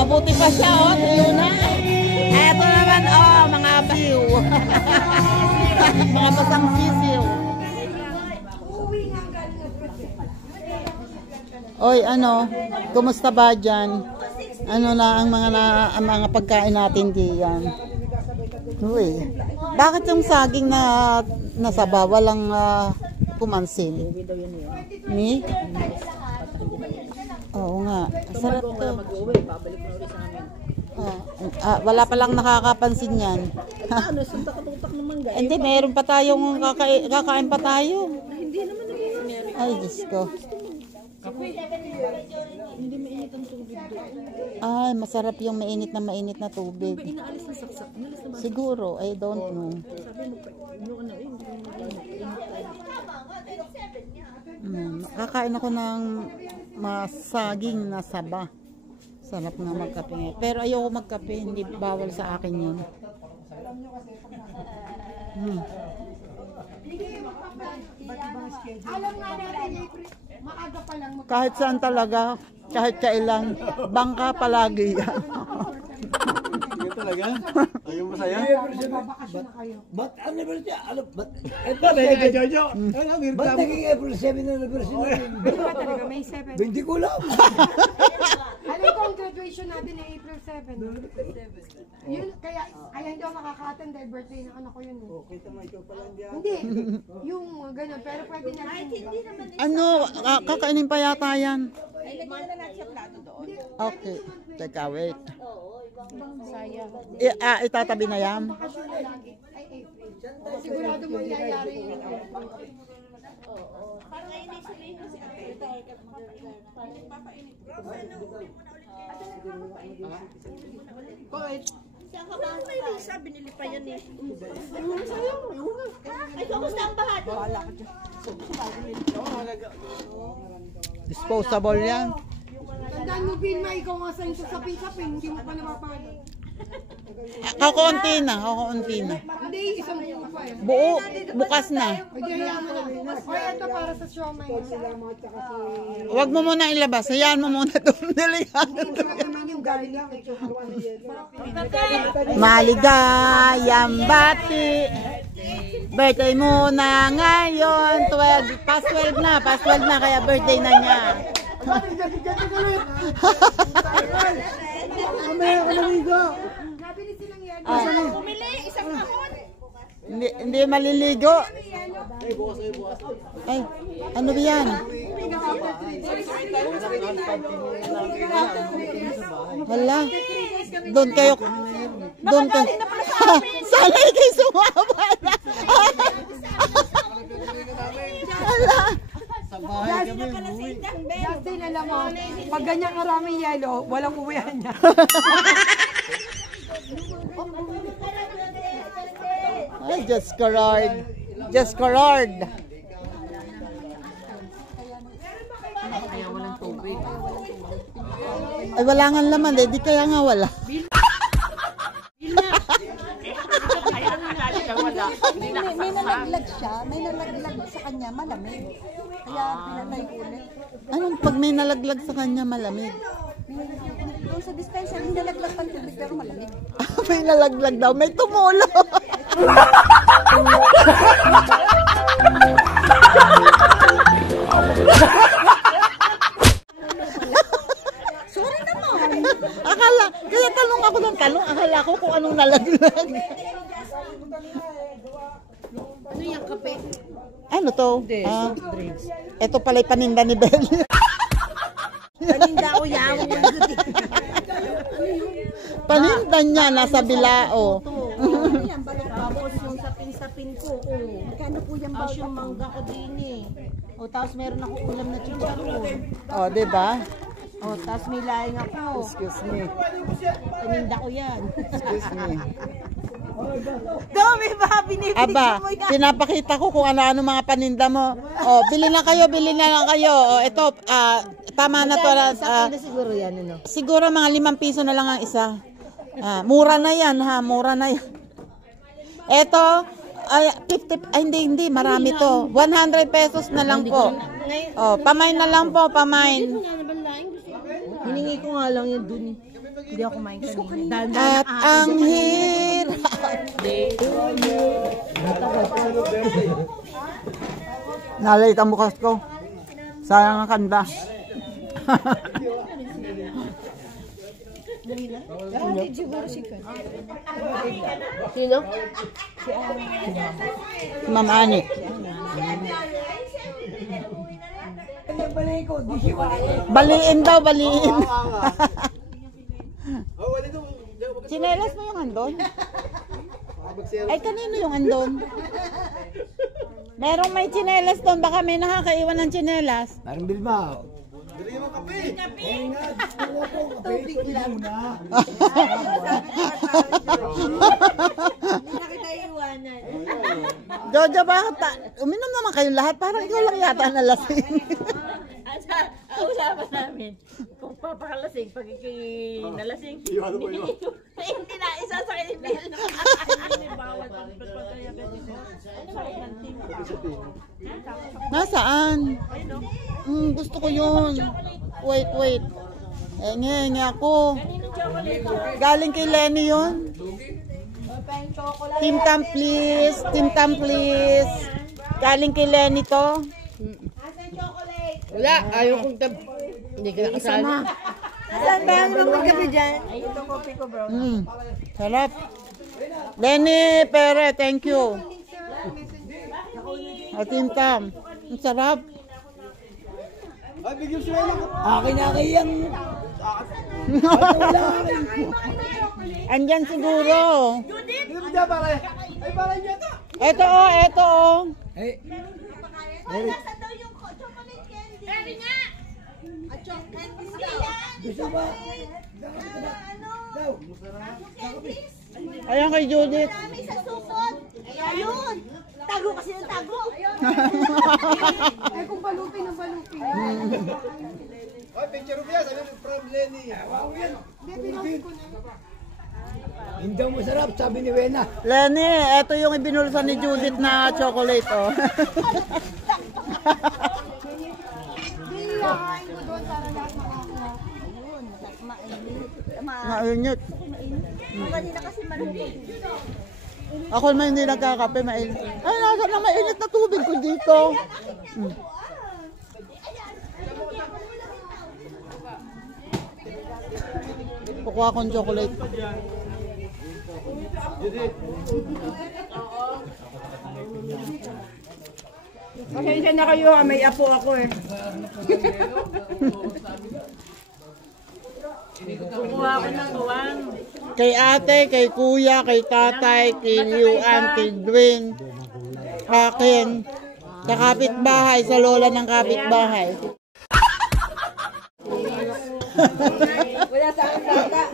Mabuti pa siya, oh, tuyo na. Eto naman, oh, mga basiw. Mga basang sisiw. Oy, ano, kumusta ba dyan? Ano na ang mga pagkain natin diyan? Uy, bakit yung saging na nasaba walang pumansin? Ni? Oo nga, sarap to. Wala pa lang nakakapansin yan. Ano, sunta katutak naman guys. Hindi, mayroon pa tayong kakain pa tayo. Hindi naman naman. Ay, Diyos ko. Hindi mainit ang tubig doon. Ay, masarap yung mainit na tubig. Ba inaalis ng saksak? Inalis na ba? Siguro, I don't know. Sabi mo, yung ano, Kakain ako ng masaging na saba. Sarap nga magkape. Pero ayoko magkape, hindi bawal sa akin yun. Kahit saan talaga, kahit kailan, bangka palagi yan. Yan talaga? Ayaw masaya? Ba't anniversary? Ano? Ba't naging April 7 na anniversary natin? Talaga, May 7. 20 ko lang. Alam ko ang graduation natin ay April 7. Yun, kaya hindi ako makaka-attend dahil birthday ng anak ko yun. Hindi, yung ganun, pero pwede na. Ano, kakainin pa yata yan. ay, lagyan na natin sa plato doon. Okay, teka, wait. Sayang. Itatabi na yan. Bakasyon na lagi. Ay, April. Sigurado mo yayari yun. Parang ay inisulihin ko si ate. Papainit. Bakit? May Lisa, binili pa yan eh. Ay, kamusta ang bahat? Wala ka dyan. Disposable yan. Tandaan mo, Vilma, ikaw nga sa sapin-sapin, hindi mo pa napapalo. Kakaunti na. Hindi, isang buo pa eh. Bukas na. Pwede hayaan mo na. O, ito para sa siomay. Huwag mo muna ilabas. Hayaan mo muna doon. Naman yung galing lang. Maligayang bati. Birthday mo na ngayon. 12. Past 12 na. Kaya birthday na niya. Nabili silang yan. Bumili, isang kahon. Hindi maliligo. Ay, ano ba yan? Hala. Doon kayo. Sanay kayo sumama na. Hala. Justin, alam mo, pag ganyan karaming yelo, walang uwihan niya. Ay, just corrard. Ay, wala nga laman eh. Di kaya nga wala. May nalaglag siya, may nalaglag sa kanya, malamig. Kaya pinatay ulit. Anong pag may nalaglag sa kanya malamig? Doon doon sa dispenser, nilalaglag pang tubig pero malamig. May nalaglag daw. May tumulo. Sorry naman. Kaya talong ako ng talong. Akala ko kung anong nalaglag. Ano yung kape? Ano to? Ito pala'y paninda ni Belly. Paninda ko yan. Paninda niya, nasa bilao. Ano yan, balot tapos yung sapin-sapin ko. Magkano po yung balot? Yung mangga ko din eh. O, tapos meron ako ulam na chicharon. O, diba? O, tapos may laing ako. Excuse me. Paninda ko yan. Excuse me. Dami ba? Binibigyan Aba, mo yan. pinapakita ko kung ano-ano mga paninda mo. O, bili na lang kayo. O, ito, tama na to. Siguro yan, ano? Siguro mga 5 piso na lang ang isa. Mura na yan, ha? Mura na yan. Ito, 50, hindi, marami to. 100 pesos na lang po. O, pamain na lang po, pamain. Hiningi ko nga lang yun dun. Hindi ako kumain kanina. At ang hirap. Nalait ang bukas ko. Sayang ang kanda. Sino? Ma'am Ani. Baliin daw, baliin. Chinelas mo yung andon? Ay, kanino yung andon? Merong may chinelas doon. Baka may nakakaiwan ng chinelas. Parang Bilbao. Tubig lang. Hindi na kita iwanan. Jojo, bakit? Uminom naman kayong lahat. Parang ikaw lang yata nalasing. Ang usapan namin, kung papakalasing, pag ikay nalasing, hindi na, isasakay ni Bel. Bawat ang pagpagkayagan. Ano ba yung team? Nasaan? Gusto ko yun. Wait. Enge ako. Galing kay Lenny yun. Team Tam please. Galing kay Lenny to. Wala, ayaw kong hindi ka nakasali. Saan ba yung mga gabi dyan? Ito kopi ko, bro. Sarap. Lenny Pere, thank you. Team Tam. Ang sarap. Akin na kayang... Andyan siguro. Ito oh. Eh, gusto ba? Ayan kay Judith. Ayun! Tago kasi ng tago! Ay, kung balupin ang balupin. Hindi daw masarap, sabi ni Wena. Lenny, ito yung ibinulsa ni Judith na chocolate oh. Hihirain ko doon para lahat makakuha. Mainit. Kanina kasi malungkot. Ako naman hindi nagkakape, mainit. Ay, nasa na mainit na tubig ko dito. Kukuha akong chocolate. Pasensya na kayo, may apo ako eh. Kukuha ko ng uwan. Kay ate, kay kuya, kay tatay, kay Yuan, kay Dwayne, akin, sa kapitbahay, sa lola ng kapitbahay. Wala sa akin bata.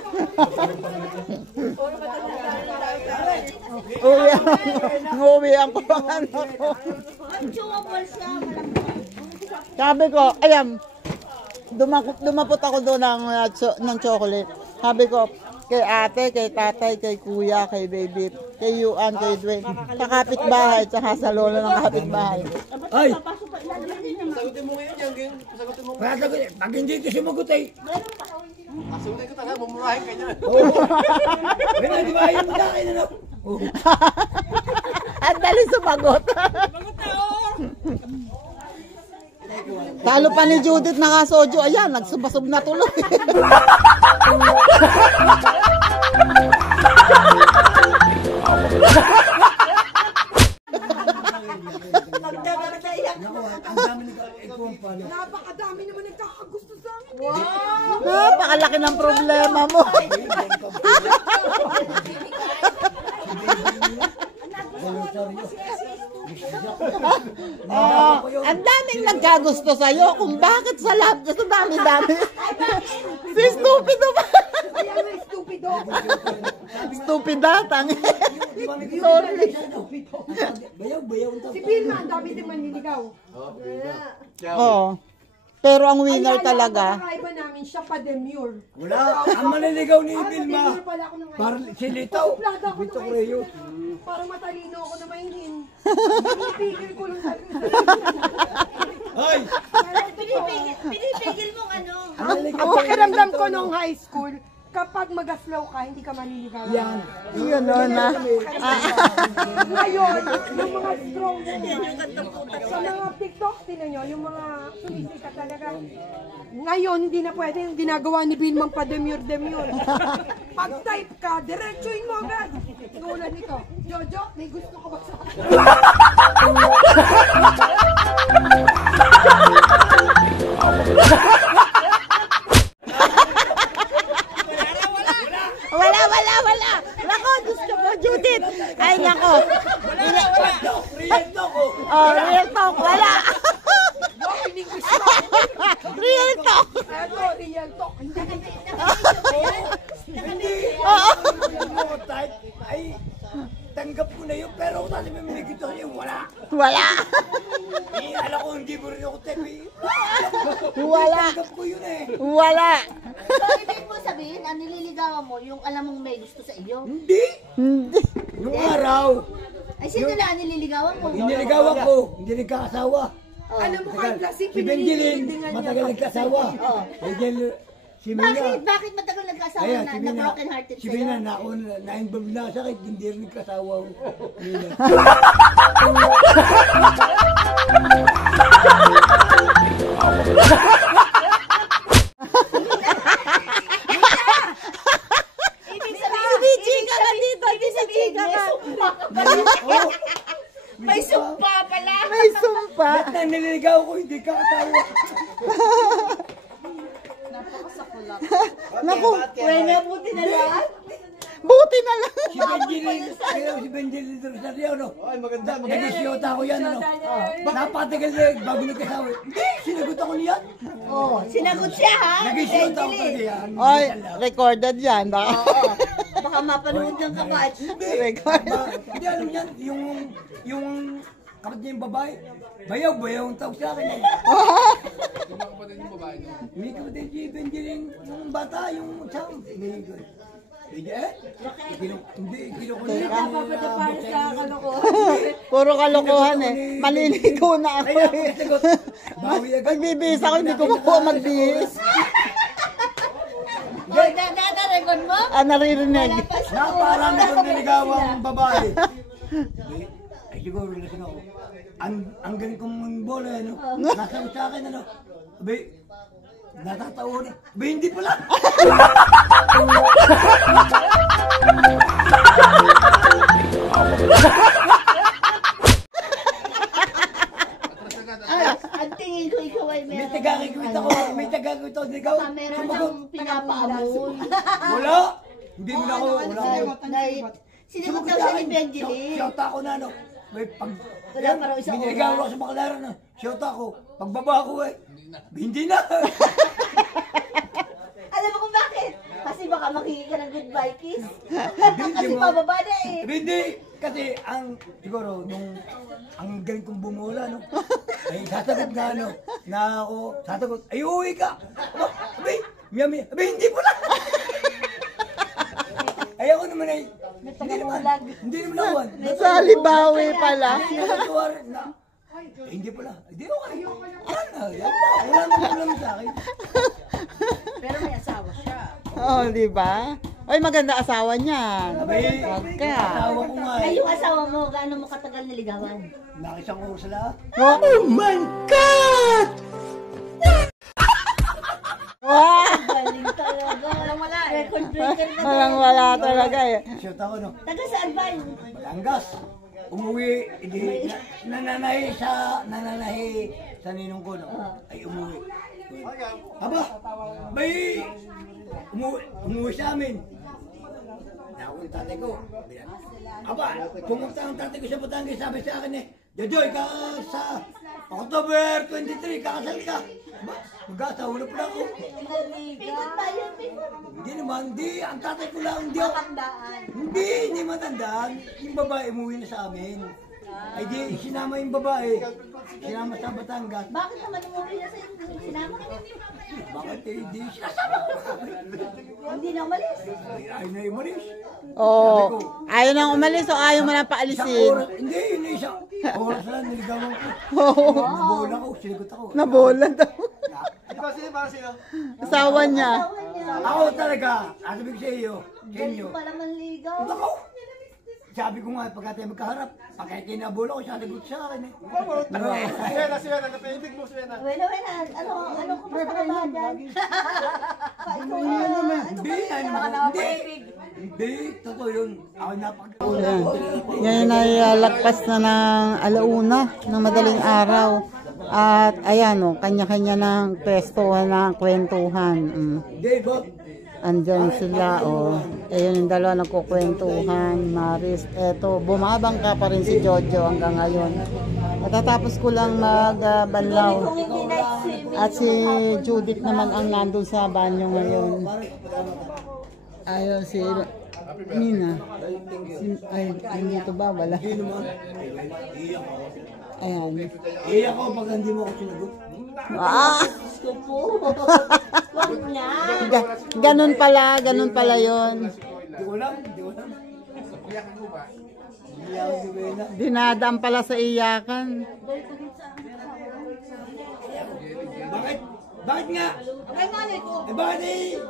Nguwi ang kuwangan ako. Sabi ko, ayan, dumapot ako doon ng chocolate. Sabi ko, kay ate, kay tatay, kay kuya, kay baby, kay Yuan, kay Dwayne, sa kapitbahay, tsaka sa lola ng kapitbahay. Ay! Sagutin mo ngayon yan, sagutin mo. Pag hindi ko sumagot ay, Kasunod ko talaga, mumurahin ka niyan. Oo. Wena, di ba yung sa akin, ano? Oo. Ang dali sumagot. Talo pa ni Judith nakasojo. Ayan, nagsubasub na tuloy. Ang dami ni Ikaw ang pala. Napakadami naman nagkakagusto sa akin. Napakalaki ng problema mo. Ang daming nagkagusto sa'yo kung bakit sa lahat sa dami-dami. Si stupido ba? Kaya may stupido. Stupidatang. Sorry. Bayaw ang Si Vilma, ang dami din manliligaw. Oo. Pero ang winner Ay, talaga. Ang kakaiba namin siya pa demure. Wala. Ang manliligaw ni Vilma. Demure pala ako ng Parang si Litaw. Suplada ako Vito ng Correo. Parang matalino ako na maingin. Pinipigil ko lang sabi. Ay! Pinipigil mong ano. Ang pakiramdam ko nung high school, kapag magaslaw ka, hindi ka manliligaw. Yan. Yun o na. Ngayon, yung mga strong woman, sa mga TikTok, tinan nyo, yung mga sumisikat talaga. Ngayon, hindi na pwede yung ginagawa ni Vilmang pa demure. Pag-type ka, diretsuin mo agad. Tulad nito, Jojo, may gusto ka ba sa akin? Wala. Nako, gusto mo, Judith. Ay, nako. Real talk ko. Oh, real talk. Wala. Wow, in-English mo. Real talk. Eto, real talk. Hindi. Yung type, ay, tanggap ko na yun, pero kung sabi may minigit ako yun, wala. Wala. Eh, alam ko, hindi mo rin ako type eh. Wala. Tanggap ko yun eh. Wala. So, ibig mo sabihin, ang nililigawan mo, yung alam mong may gusto sa iyo? Hindi. Hindi. Nung araw, Ay, sino na ang nililigawan mo? iniligawan ko, hindi nagkakasawa. Alam mo kahit lasing, Si Benjilin, pinililindingan niya. matagal nagkasawa. Si Mina, Bakit? Bakit matagal nagkasawa ayan, na, si na Mina, broken hearted si sa'yo? Mina, na-involve na sa akin, hindi rin nagkasawa. Mina. Chika ka dito. Chika ka. May sumpa pala! May sumpa. Lahat na nililigaw ko, hindi kakasawa. Naku, Wala, buti na lahat. buti na lang. Si Benjilin Rosario, no? Ay, maganda. Nag-isyota ko yan, ano? Napatagal na bago nagkasawa. Hindi, sinagot ako niyan. Oh, sinagot siya ha? Nag-isyota ako talaga yan. Oy, recorded yan. Baka. Oo. Baka mapanood ng kapatid. Record. Hindi, alam yan, yung kapatid niya yung babae, bayaw ang tawag sa akin. May kapatid si Benjilin, yung bata, yung siyang. Hindi, kinukulit ako. Puro kalokohan eh. Maliligo na ako eh. Bawi agad. Magbibihis ako, hindi ko makuha magbihis. Oh, narinig mo? Naririnig. Naparami ko niligawan babae. Ay siguro lasing ako. Ang galing kong bola, ano? Nasagot sa akin, ano? Abay, natatawa na. Abay, hindi pala. Ang tingin ko ikaw ay May meron. tagakikwita ko. May tagakikwita ko. Ikaw, Meron sumagot. kang pinapaamoy. Wala. Hindi mo na ako. Wala ako. Sinagot daw siya ni Benjilin. Shouta ako na, ano? May pag... Wala, parang isang Biniligaw oras. ako sa Baclaran, ano? Shouta ako. Pagbaba ko eh. Hindi na. Alam mo kung bakit? Kasi baka makihingi ka ng goodbye kiss. Kasi mo. pababa na eh. Hindi. Kasi ang, siguro, nung ang galing kong bumula, no? Ay, sasagot na, ano? Na ako, sasagot, ay, uwi ka. Aba, abay, abay, hindi po lang. Ay, ako naman ay, hindi naman awan. Sa Libawi pala. Sinatuwar na, hindi pala. Hindi okay. Wala na. Wala na problem sa akin. Pero may asawa siya. Oh, di ba? Ay, maganda asawa niya. Abay, Wag ka. asawa ko nga Ay, eh. yung asawa mo, gaano mo katagal naligawan? Nakisang oras lang. Oh my God! Wow! Galing talaga. Walang wala eh. Record breaker na Walang wala talaga eh. Shoot ako no. Taga saan ba? Batangas. Umuwi, hindi, nananahi sa ninong ko, no? Ay umuwi. Aba, bay, umuwi sa amin. Nakawin yung tatay ko. Aba, pumunta ang tatay ko sa Batangas, sabi sa akin eh, Jojoy, sa October 23, kakasal ka. Aba, mag-asawa na pala ako. Pikot ba yun? Pikot? Hindi naman, hindi. Ang tatay ko lang, hindi ako. Hindi matandaan. Yung babae umuwi na sa amin. Ay di, sinama yung babae. Sinama sa Batangas. Bakit naman umuwi na sa'yo? Sinama ka niya? Bakit eh, di sinasama ko. Hindi na umalis. Ay na umalis. Oh, ayaw nang umalis o ayaw mo na Isang paalisin? oras, hindi, yun na isang oras lang, niligawan ko. Oo. Nabola ko, sinigot ako. Nabola daw. Ikaw sino? Para sino? Asawa niya. Ako talaga, sabi ko sa iyo, sa inyo. Pala manligaw. Ako, sabi ko nga, pagka tayo magkaharap, pagka kinabola ko, sasagot sa akin eh. Suwena, napaibig mo, Suwena. Wala. Ano kumusta ka ba dyan? Hindi, totoo yun. Ako Ayan. Ngayon ay lagpas na ng alauna ng madaling araw. At ayan o, kanya-kanya ng pwestuhan ng kwentuhan. Hindi, Bob. Andyan sila o. Ayun yung dalawa nagkukwentuhan. Maris, eto, bumabangka pa rin si Jojo hanggang ngayon. Natatapos ko lang magbanlaw. At si Judith naman ang nandun sa banyo ngayon. Ayun si Mina. Ay, dito ba? Wala. Ayan. Iyak ako pag hindi mo ako sinagot. Ah! Gusto po. Wag na. Ganun pala yun. Hindi ko alam. Hindi ako si Bella. Dinadaan pala sa iyakan. Bakit? Bakit nga? Eh bakit eh?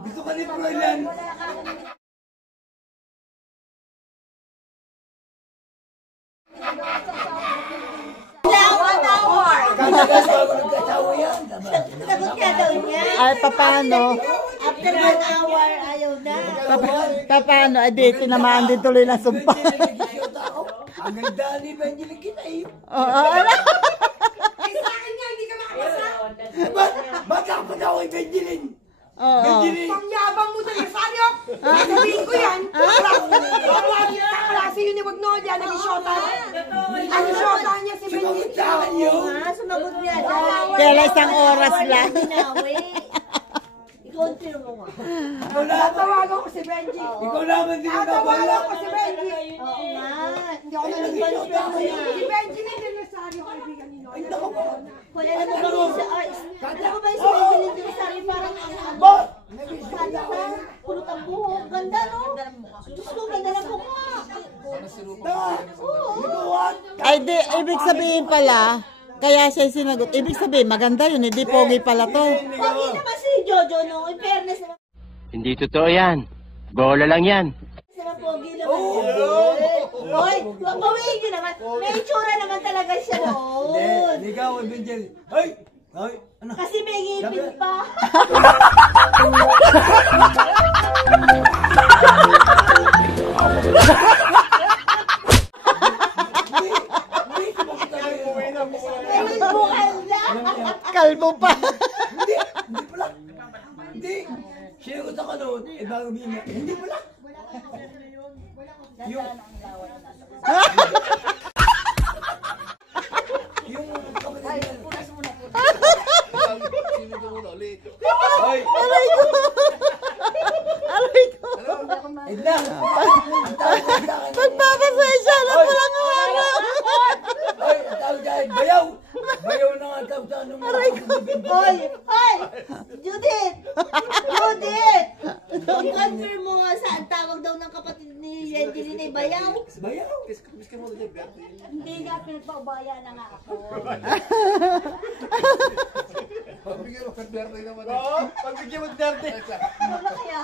Gusto ka ni Froilan. Kaya ako nagkasawa yan. Sagot niya daw niya. Ay, paano? After 1 hour, ayaw na. Paano? Ay, di, tinamaan din tuloy na sumpa. Nag-shoot ako. Ang ganda ni Benjamin kita eh. Oo, Ay, sa akin niya, hindi ka makapasa. Ba't ako daw kay Benjamin? oo. Benjamin! Pangyabang mo talaga, Sanyo! Sabihin ko yan. Kaklase yun ni Wagnolia, nag-shota. Ang shota niya si Sumagot Benji. sa akin yun. Sumagot niya daw. Kaya isang oras lang. I-confirm mo nga. Ikaw naman. Tatawagan ko si Benji. Ikaw naman din ang Tatawagan nabala. ko si Benji. Oo nga. Hindi ako nag-confirm mo yan. Si Benji na yung Rosario, kaibigan ni Noy. Wala na ba yung sa... Alam mo ba yung sa Benji Rosario parang Ba? sana ka? Pulot ang buhok. Ganda, no? Diyos ko, ganda na mukha. Ikaw Ay, di, ibig sabihin pala, kaya siya sinagot. Ibig sabihin, maganda yun, hindi pogi pala to. Pogi naman si Jojo, no? In fairness naman. Hindi totoo yan. Bola lang yan. Naman pogi naman. Hoy, bawiin nyo naman. May itsura naman talaga siya noon. Ikaw, Benjamin. Ay! Ay! Ano? Kasi may ngipin pa. May bukal na. Kalbo pa. Hindi pala. Hindi. Sinagot ako noon. Eh, bago minyak. Hindi pala. Yung kapatid niya. Ay! Aray ko. Aray ko. Edna! Ang tawag ko sa akin. Pagpapasensya na po lang ang araw. Ay! Ang tawag sa akin. Bayaw! Bayaw na nga ang tawag sa akin. Hoy! Hoy! Judith! Judith! I-confirm mo nga saan tawag daw ng kapatid ni Angelina ay Bayaw. Bayaw. Kiss ka muna dyan, Bertie. Hindi nga, pinagpaubaya na nga ako. Pagbigyan mo kay Bertie naman. Oo, pagbigyan mo kay Bertie. Ano kaya?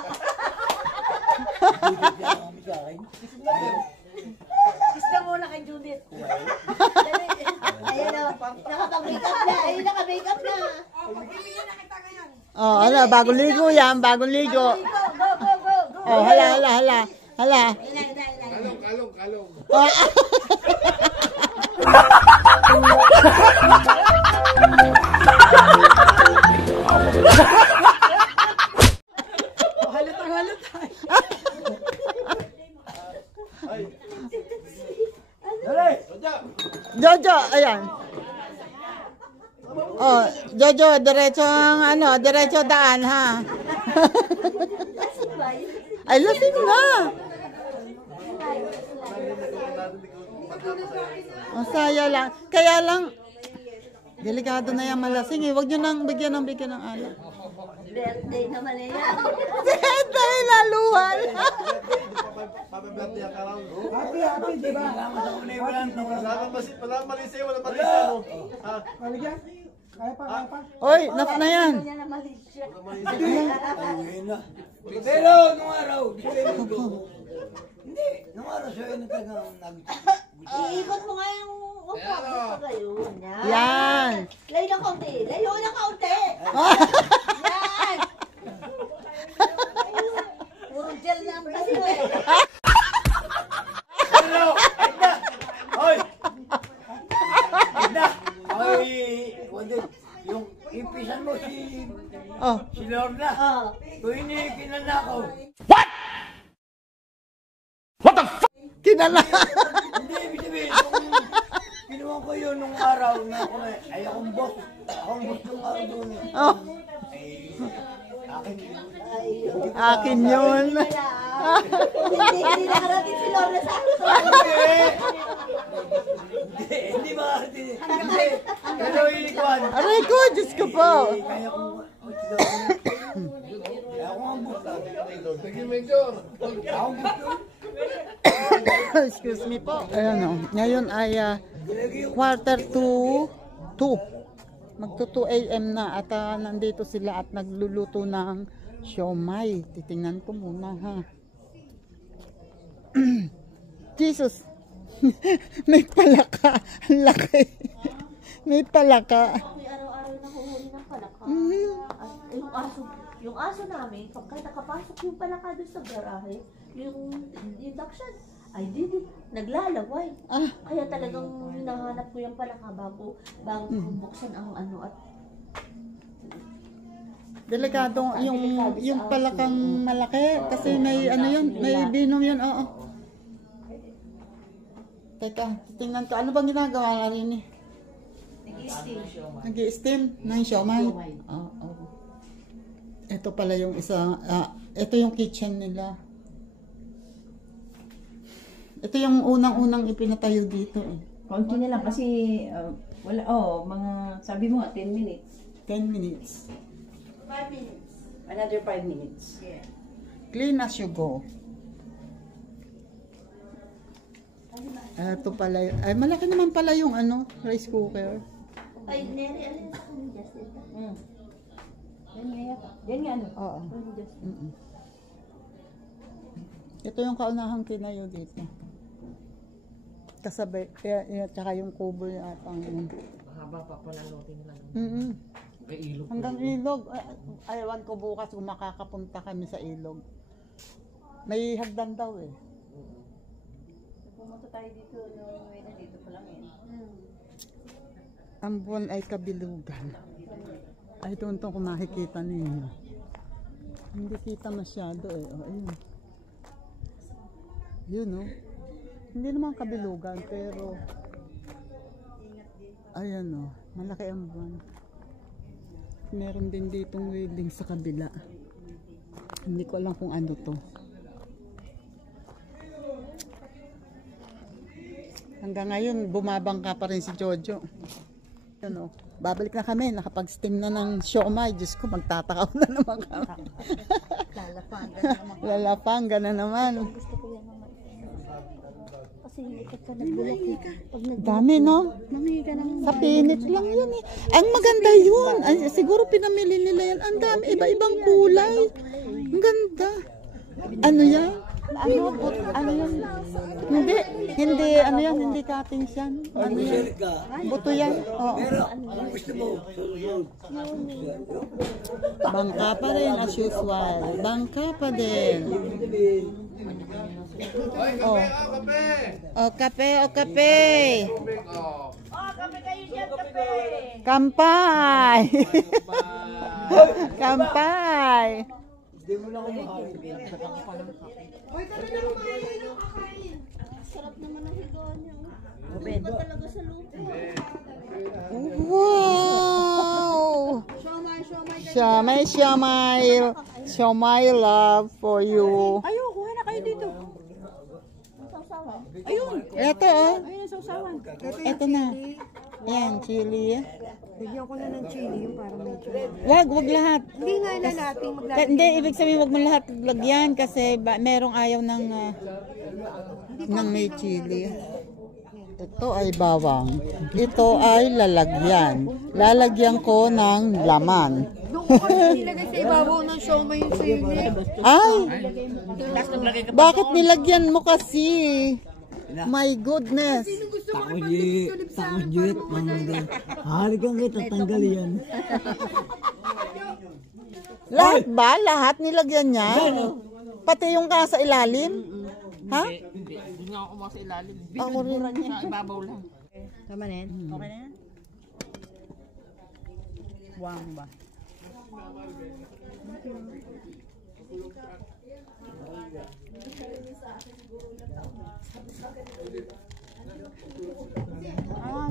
Kiss na muna kay Judith. Ayan o, nakapag-makeup na. Ayun, naka-makeup na. Oh, hala, bagong ligo yan, bagong ligo. Go, go, go, go. Oh, hala. Ilan. Kalong. Oh. Dali. Jojo, ayan. Oh, Jojo, diretso daan ha. Ay, lasing na. Masaya lang. Kaya lang, delikado na yan malasing eh. Huwag nyo nang bigyan ng ano. Birthday naman na yan. Dahil laluhan. Papa Bertie ang karaw. Happy, di ba? Wala mali sa'yo, wala mali sa'yo. Ha? Oy, naf na yan. Yan ang mali siya. Ayun na. Pero, nung araw, hindi, nung araw siya yung Iikot mo nga yung upuan mo pa gayon. Yan. Layo ng kaunti. Layo ng kaunti. Yan. Puro gel na ang kasi mo eh. Hello! Edna! Hoy! Edna! Hoy! Wanda, yung ipisan mo Oh, si Lorna. Oh. Kung hindi kinanakaw. kinala. Hindi, ibig sabihin, kung ginawa ko yun nung araw na ako na, ay akong boss. Akong boss nung araw doon eh. Oh, Akin yun. akin yun. Hindi nakarating si Lorna sa akin. Hindi makarating. Hindi. Pero inikwan. Aray ko, Diyos ko po. Kaya kung kaya kung ang boss lang. Sige, Major. Akong boss doon. Excuse me po. Ayan o. Ngayon ay 1:45. Magto 2 a.m. na at nandito sila at nagluluto ng siomay. Titingnan ko muna ha. Jesus. May palaka. Ang laki. May palaka. Ako'y araw-araw nahuhuli ng palaka. At yung aso namin, pagka nakapasok yung palaka doon sa garahe, yung induction, ay naglalaway. Kaya talagang hinahanap ko yung palaka bago buksan ang ano at Delikado yung palakang malaki kasi may ano yun, may binom yun. Oo. Teka, tingnan ko. Ano bang ginagawa na rin eh? Nag-i-steam ng siomay. Oo. Ito pala yung isa, ito yung kitchen nila. Ito yung unang-unang ipinatayo dito eh. Konti na lang kasi wala, mga sabi mo nga 10 minutes. 10 minutes. 5 minutes. Another 5 minutes. Yeah. Clean as you go. Ito pala, ay malaki naman pala yung ano, rice cooker. Ay, Neri, alin? Justin. Yan nga yata. Yan nga ano? Oo. Ito yung kaunahang tinayo dito. Kasabay, tsaka yung kubo yata. Mahaba pa po ng lote nila. May ilog. Hanggang ilog. Ayawan ko bukas kung makakapunta kami sa ilog. May hagdan daw eh. Pumunta tayo dito, dito pa lang eh. Ang buwan ay kabilugan. I don't know kung makikita ninyo. Hindi kita masyado eh. O, ayun. Yun o. Hindi naman kabilugan pero ayan o. Malaki ang buwan. Meron din ditong wedding sa kabila. Hindi ko alam kung ano to. Hanggang ngayon bumabangka pa rin si Jojo. Ito no. Babalik na kami. Nakapag-steam na ng siomay. Diyos ko, magtatakaw na naman kami. Lalapanga na naman. Dami, no? Sa pinit lang yun eh. Ang maganda yun. Ay, siguro pinamili nila yan. Ang dami, iba-ibang kulay. Ang ganda. Ano yan? Ano yan? Hindi, ano yan? Hindi cuttings yan. Ano yan? Buto yan. Oo. Pero, ang gusto mo, Bangka pa rin as usual. Bangka pa din. Oh. Oh, kape, oh, kape. Oh, kape kayo dyan, kape. Kampay. Kampay. hindi mo na kumakain. Hoy, tara na kumain ng kakain. Sarap naman ang higaan niya. Iba talaga sa lupa. Wow. Siomay love for you. Ayun, kuha na kayo dito. Ayun. Ito oh. Ayun ang sausawan. Ito na. Ayan, chili. Bigyan ko na ng chili yung para medyo. Wag lahat. Hindi nga na natin maglalagay. Hindi, ibig sabihin wag mo lahat lagyan kasi merong ayaw ng may chili. Ito ay bawang. Ito ay lalagyan. Lalagyan ko ng laman. Doon ko kasi nilagay sa ibabaw ng siomay yung sili. Ay! Bakit nilagyan mo kasi? My goodness. Takot, halikan kita, tanggal yan. Lahat ba? Lahat nilagyan niya? Pati yung sa ilalim? Ha? Hindi nga ako kumasa ilalim. Ako rin. Sa ibabaw lang. Tama na yan? Okay na yan? Wang ba?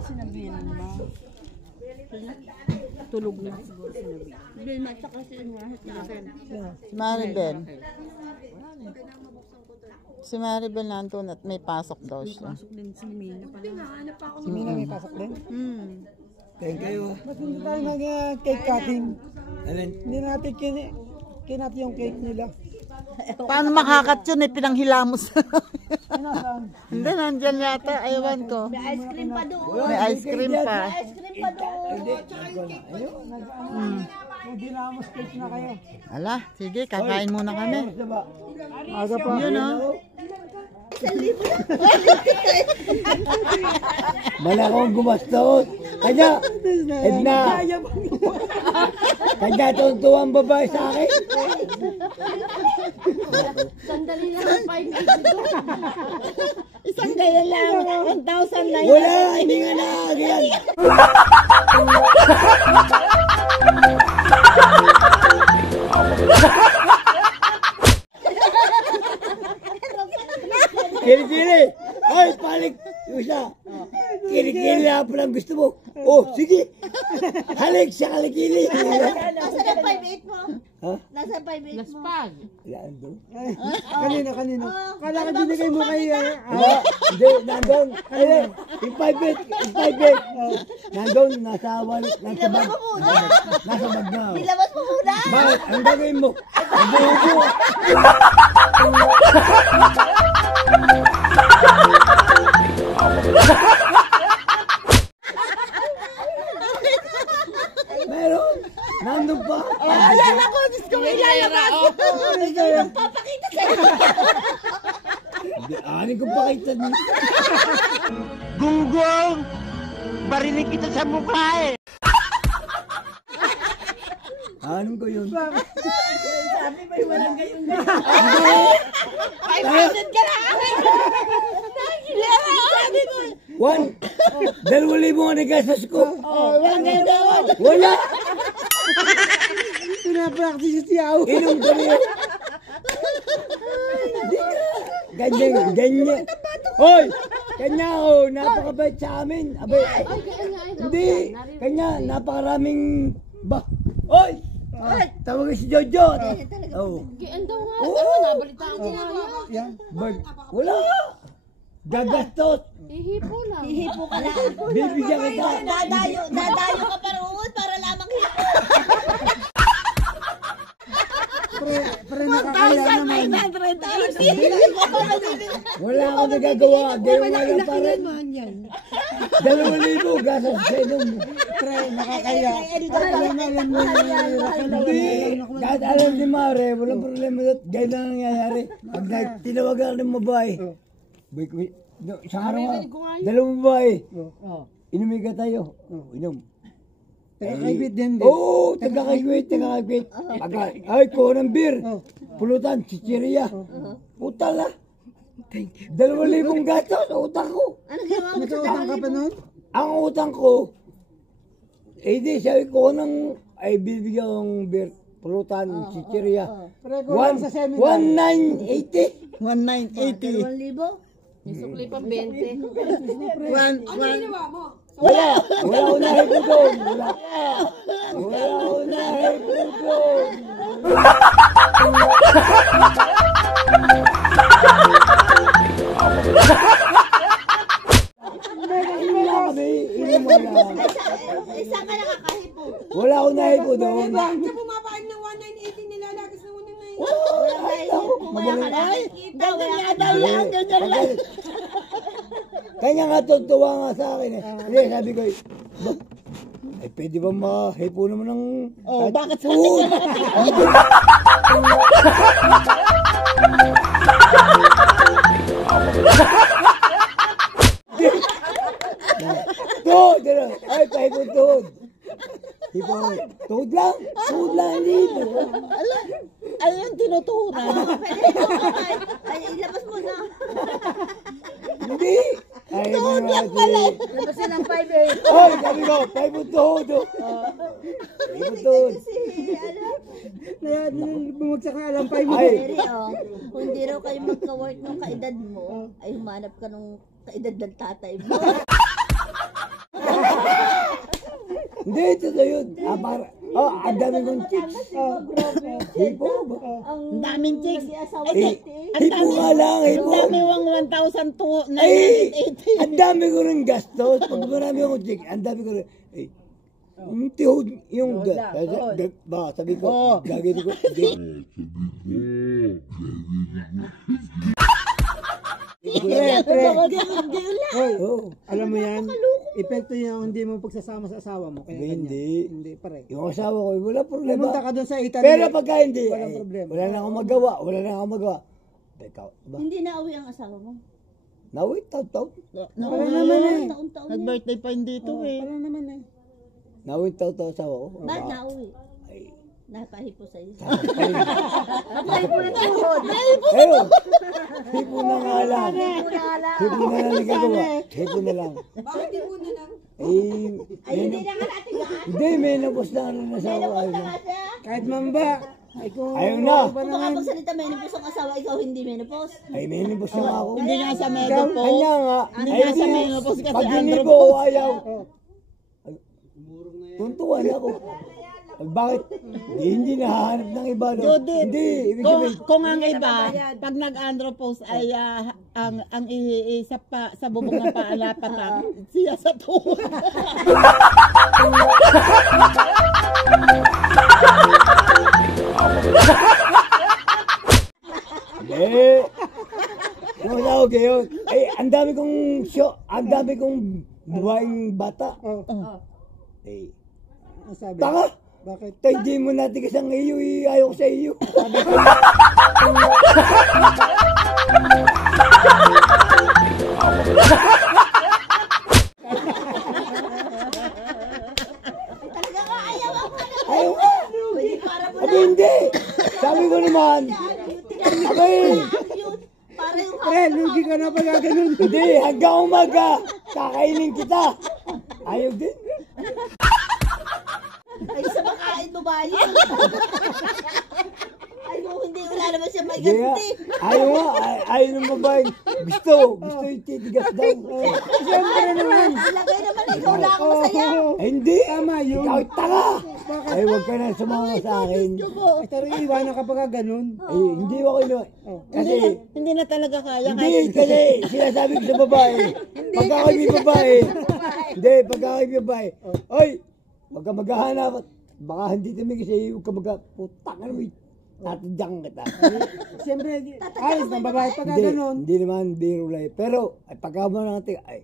Sinabihan mo. Tulog na siguro sinabihan. Bilma, tsaka si Maribel. Si Maribel nandun at may pasok daw siya. Pasok din si Mina pala. Si Mina may pasok din? Thank you. Ba't hindi tayo nag-cake cutting? Alin? Hindi natin kinat yung cake nila. Paano makakat yun eh? Pinanghilamos. Nasaan? Hindi, nandyan yata. Ayawan ko. May ice cream pa doon. May ice cream pa. Ice cream pa doon. Nag-dinamos cake na kayo. Ala, sige, kakain muna kami. Diba? Aga pa. Yun o. Bala akong gumastos. Kanya, Edna. Kanya, tuntuang babae sa akin. Sandali lang, 5 minutes. Isang gaya lang. 1,000 na Wala, hindi nga nakakagyan. Kili-kili! Ay, palik! Yung isa! Kili-kili na pala gusto mo. Oh, sige! Halik sa kalikili! Nasaan ang 5'8 mo? Ha? Nasaan 5'8 mo? Pag. Yan doon. Kanino? Kala ka binigay mo kay... Wala, hindi, nandun. Ayun, yung 5'8", nandun, nasa wallet, nasa bag. Nasa bag na. Ilabas mo muna! Bakit? Ang gagawin mo? Ang buho mo. Meron. Nandun pa. Ayan ako, Diyos ko, may lalabas. Papakita sa'yo! Hindi, anin ko pakita niyo. Gunggong! Barinig kita sa mukha eh! Anin ko yun. Sabi ba yung walang gayon na? 500 ka na! Sabi mo! 2,000 ang nagastos ko. Walang gayon doon! Wala! Pinapractice si Tiaw. Inom kami yun. Ganyan. Hoy! Kanya ako, napakabait sa amin. Abay, hindi. Kanya, napakaraming Hoy! Tawagin si Jojo. Oh. Gaan daw nga. Ano, nabalitaan ko na. Bird. Wala! gagastos. Hihipo lang. Hihipo ka lang. Bibigyan kita. Dadayo ka pa roon para lamang hipo. Pre, nakakaya naman. Wala akong nagagawa. Dahil wala para. Man yan. 2,000 gastos sa inyo. Pre, nakakaya. Alam mo Kahit alam ni Mare, walang problema doon. Ganyan na nangyayari. Pag tinawagan ng babae, isang araw nga, 2 babae, inumin ka tayo. Inom. Taga-kaibit din. Oo, taga-kaibit. Ay, kuha ng beer. Pulutan, chichirya. Puta la. 2,000 gastos sa utang ko. Nagkautang ka pa nun? Ang utang ko, di sabi ko ay bibigyan kong beer. Pulutan, chichirya. Pre, kulang sa seminar. 1,980. 1,980. 2,000? Sukli pang 20. Wala ko nahipo doon. Wala ko nahipo doon. Saan ka nakakahipo? Wala ko nahipo doon. Sa bumabaan ng 1980 nilalagis ng 1990. Wala ka nakikita. Wala ka Kanya nga tuwa nga sa akin eh. Hindi, sabi ko ay pwede ba makahipo naman ng... Oh, bakit sa food? Tuhod! Ay, pahipo tuhod. Hipo, tuhod lang, hindi. Ayun, tinuturan. Ay, ilabas mo na. Hindi. Ay, Tuhod lang pala. Labasin ang 5-8. Ay, sabi ko, pahipo tuhod. Pahipo tuhod. Bumagsak na alampay mo. Ay, Pero, kung hindi raw kayo magka-work ng kaedad mo, ay humanap ka nung kaedad ng tatay mo. hindi, ito na yun. Ang dami kong chicks. Hipo ba? Ang daming chicks. Hipo nga lang, hipo. Ang dami wang 1,980. Ang dami ko rin gastos. Pag marami akong chicks, ang dami ko rin. Yung tihod, baka sabi ko, gagawin ko. Alam mo yan, epekto yung hindi mo pagsasama sa asawa mo. Kaya Hindi. Hindi, pare. Yung asawa ko, wala problema. Pumunta ka doon sa Italy. Pero pagka hindi, Walang problema. wala na akong magawa. Teka, ba? Hindi na uwi ang asawa mo. Nawit, taw-taw. Wala naman eh. Taon-taon na. Nag-birthday pa hindi dito eh. Wala naman eh. Nawit, taw-taw asawa ko. Ba't na uwi? Ay, Napahipo sa'yo. Napahipo na tuhod. pero, hipo na nga lang. Hipo na nga lang. Hipo na lang nagagawa. Hipo na lang. Bakit di muna lang? Ay, hindi na nga natin gaan. Hindi, may nabos na ang asawa. Tapos na nga siya. Kahit mamba. Ay kung Ayaw na. ba Kung naman. makapagsalita menopause ang asawa, ikaw hindi menopause. Ay, may nabos na nga ako. Hindi nga sa Kanya menopause. nga. Hindi Ay, nga sa di. menopause kasi Pag hindi andropause. ko ayaw. Tuntuan ako. Bakit? Hindi nahahanap ng iba. No? Judith, Hindi, ibig kung, sabihin. kung ang iba, pag nag-andropause ay ang iisa pa sa bubong ng paalapatak, siya sa tuhod. Hindi. Kung sa ako kayo, ay, ang dami kong show, ang dami kong buhaing bata. Eh, Ang sabi. tanga! Bakit? Tay, di mo natin kasang iyo, ayaw ko sa iyo. Talaga nga, ayaw ako. Ayaw ka! Abi, hindi! Sabi ko naman, abi, Para yung Pre, lugi ka na pag ganun. hindi, hanggang umaga, kakainin kita. Ayaw din. ay sa makain mo ba yun? Ay, kung hindi wala naman siya may Kaya, ganti. ayaw nga, ayaw ng babae. Gusto yung titigas daw. Siyempre naman. Ilagay naman, ikaw lang ang masaya. Hindi. Tama yun. Ikaw ay tanga. Ay, huwag ka na sumama sa akin. Ay, pero iwanan ka pagka ganun. Ay, hindi ako ino. Kasi, Hindi na talaga kaya. hindi, kasi sinasabi ko sa babae. Pagka kayo may babae. Hindi, pagka kayo may babae. Ay, huwag ka maghahanap. Baka hindi tumigil sa'yo. Huwag ka magputang ka naman. Tatadyakan kita. Siyempre, ayos ng babae pagka ganun. Hindi naman biro lang. Pero, ay, pagka mo natin, ay,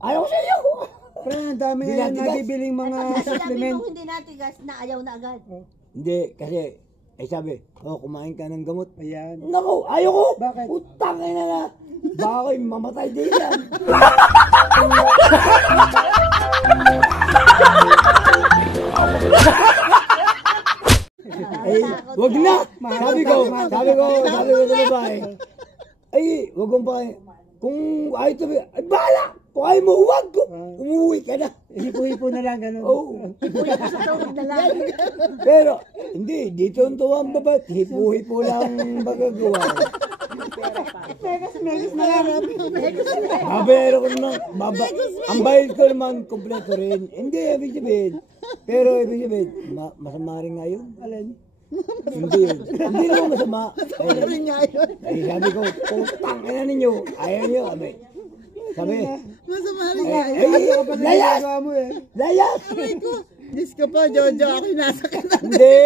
ayaw sa iyo. Pero ang dami Hindi ngayon natin gas. nabibiling mga Sinabi supplement. mo hindi natigas na ayaw na agad. Hindi, kasi, ay sabi, kumain ka ng gamot. Ayan. Naku, ayoko! Bakit? Putang ina na! Baka ako'y mamatay din yan. Ay, wag na! Sabi ko sa babae, ay, wag mong pa, kung ayaw sabi, ay bahala! Kung ayaw mo, wag ko! Umuwi ka na. Hipo-hipo na lang ganun. Oo. Pero, hindi, dito ang tuwa ang babae, hipo-hipo lang magagawa. Megas na lang. Babayero ko naman, ang bayad ko naman, kompleto rin. Hindi, ibig sabihin. Pero, ibig sabihin, masama rin nga yun. Alin? Hindi yun. Hindi naman masama. Ay, sabi ko, putang ina ninyo. Ayaw nyo, abay. Sabi, Masama rin ay, kaya. layas! Gawa mo eh. Layas! Diyos ko po, Jojo, ako'y nasa kanan. Hindi.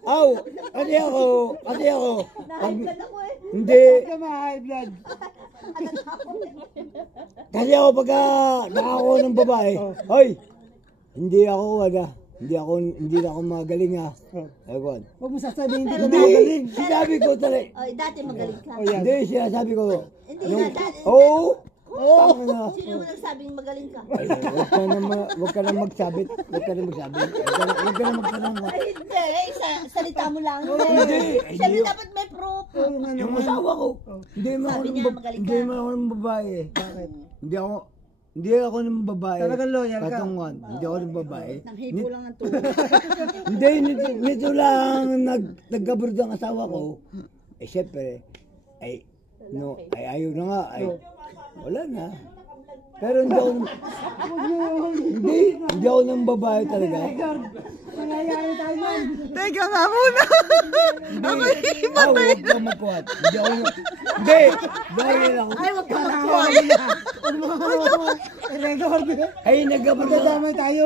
Aw, kasi ako. Nahiglan ako eh. Hindi. Ka ma-high blood. Kasi ako pagka nakako ng babae, hoy, hindi na ako magaling ha. Ewan. Huwag mo sasabihin hindi ka Hindi, magaling. sinabi ko talaga. Oy, dati magaling ka. Hindi, sinasabi ko. Hindi na dati. Oo. Tama na. Sino mo nagsabing magaling ka? Ay, huwag ka na magsabi. Huwag ka na magtanong. Ay, hindi. Salita mo lang. Hindi. Siyempre dapat may proof. Yung asawa ko, hindi mo ako Sabi niya, magaling ka. hindi mo ako ng babae. Bakit? Hindi ako ng babae. Talagang loyal ka. Katungan. Hindi ako ng babae. Nanghipo lang ng tulog. Hindi, nito lang nagkabrood ang asawa ko. Eh, syempre, ay ayaw na nga, ay, wala na. Pero hindi ako ng babae talaga. Nangyayari tayo man. Teka nga muna. Huwag ka magkuhat. Hindi, dahil ako. Ay, wag ka magkuha. Record. Ay, nagkabrood Dadamay tayo.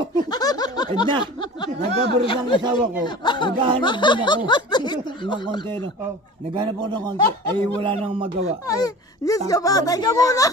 Edna, nagkabrood ang asawa ko. Naghahanap din ako ng konti, no? Naghanap ako ng konti. Ay, wala nang magawa. Diyos ko ba, teka muna.